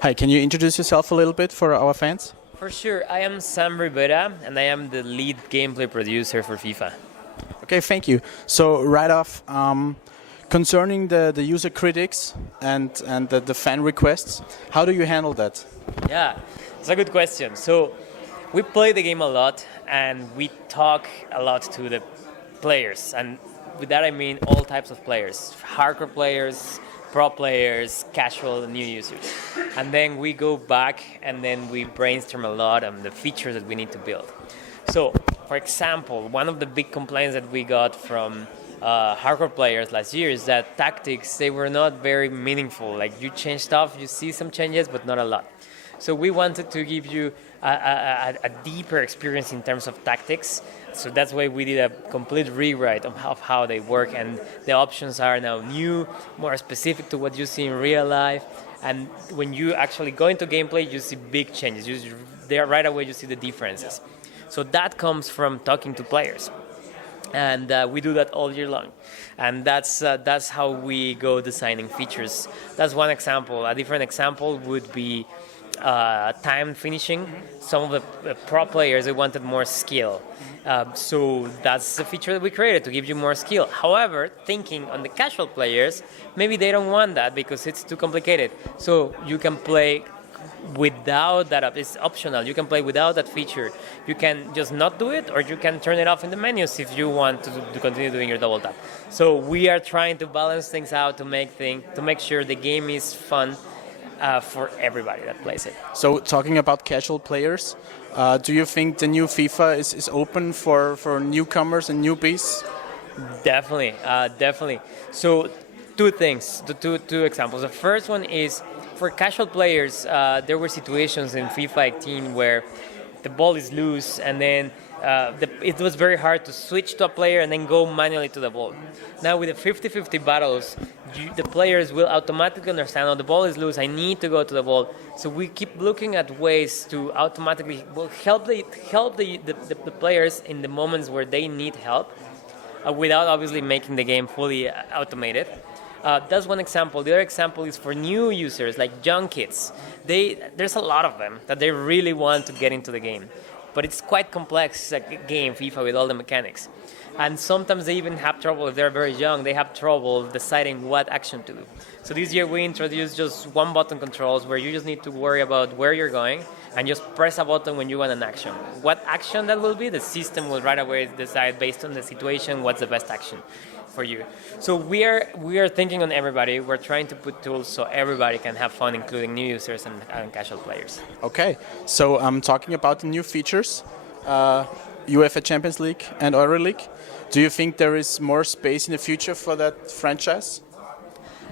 Hi, can you introduce yourself a little bit for our fans? For sure, I am Sam Rivera, and I am the lead gameplay producer for FIFA. Okay, thank you. So right off, concerning the user critics and the fan requests, how do you handle that? Yeah, it's a good question. So, we play the game a lot, and we talk a lot to the players, and with that I mean all types of players, hardcore players, pro players, casual, new users. And then we go back and then we brainstorm a lot on the features that we need to build. So, for example, one of the big complaints that we got from hardcore players last year is that tactics, they were not very meaningful. Like, you change stuff, you see some changes, but not a lot. So we wanted to give you a deeper experience in terms of tactics. So that's why we did a complete rewrite of how they work, and the options are now new, more specific to what you see in real life. And when you actually go into gameplay, you see big changes. There right away you see the differences. So that comes from talking to players. And we do that all year long, and that's how we go designing features. That's one example. A different example would be time finishing. Some of the pro players, they wanted more skill, so that's the feature that we created to give you more skill. However, thinking on the casual players, maybe they don't want that because it's too complicated. So you can play without that. It's optional. You can play without that feature. You can just not do it, or you can turn it off in the menus if you want to continue doing your double tap. So we are trying to balance things out to make sure the game is fun for everybody that plays it. So talking about casual players, do you think the new FIFA is open for newcomers and newbies? Definitely, definitely. So two things, two examples. The first one is for casual players. There were situations in FIFA 18 where the ball is loose, and then it was very hard to switch to a player and then go manually to the ball. Now with the 50-50 battles, the players will automatically understand, oh, the ball is loose, I need to go to the ball. So we keep looking at ways to automatically help the players in the moments where they need help, without obviously making the game fully automated. That's one example. The other example is for new users, like young kids. There's a lot of them that they really want to get into the game. But it's quite complex, like a game, FIFA, with all the mechanics. And sometimes they even have trouble, if they're very young, they have trouble deciding what action to do. So this year we introduced just one button controls where you just need to worry about where you're going and just press a button when you want an action. What action that will be, the system will right away decide based on the situation what's the best action for you. So we are thinking on everybody. We're trying to put tools so everybody can have fun, including new users and casual players. Okay, so talking about the new features, UEFA Champions League and Euro League, do you think there is more space in the future for that franchise?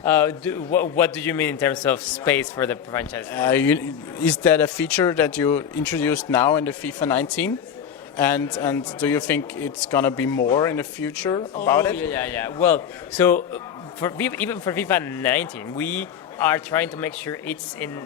What do you mean in terms of space for the franchise? Is that a feature that you introduced now in the FIFA 19? And do you think it's gonna be more in the future about it? Yeah. Well, so even for FIFA 19, we are trying to make sure it's in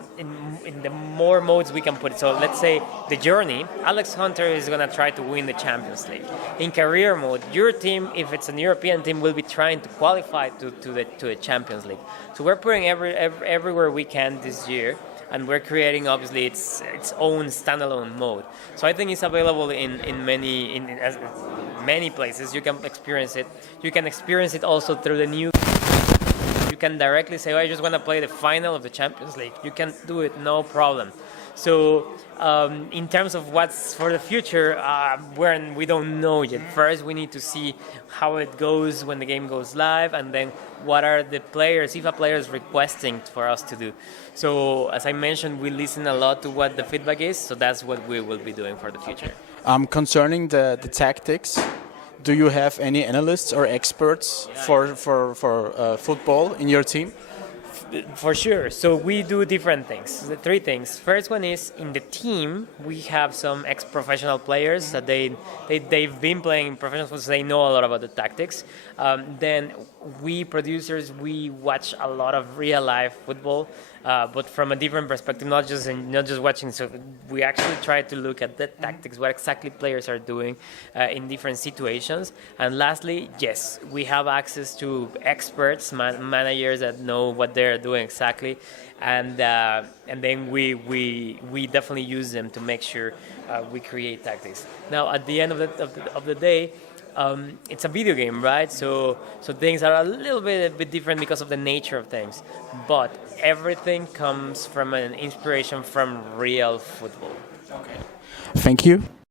the more modes we can put it. So let's say the journey, Alex Hunter is gonna try to win the Champions League. In career mode, your team, if it's an European team, will be trying to qualify to the Champions League. So we're putting everywhere we can this year. And we're creating, obviously, its own standalone mode. So I think it's available in many places. You can experience it. You can experience it also through the new. You can directly say, oh, I just want to play the final of the Champions League. You can do it, no problem. So in terms of what's for the future, we don't know yet. First, we need to see how it goes when the game goes live, and then what are the players, FIFA players, requesting for us to do. So as I mentioned, we listen a lot to what the feedback is, so that's what we will be doing for the future. Concerning the tactics, do you have any analysts or experts for football in your team? For sure. So we do different things. The three things. First one is in the team, we have some ex-professional players that they've been playing professional football, so they know a lot about the tactics. Then we producers, we watch a lot of real-life football, but from a different perspective, not just watching. So we actually try to look at the tactics, what exactly players are doing in different situations. And lastly, yes, we have access to experts, managers that know what they're doing exactly, and then we definitely use them to make sure we create tactics. Now, at the end of the day, it's a video game, right? So things are a bit different because of the nature of things, but everything comes from an inspiration from real football. Thank you.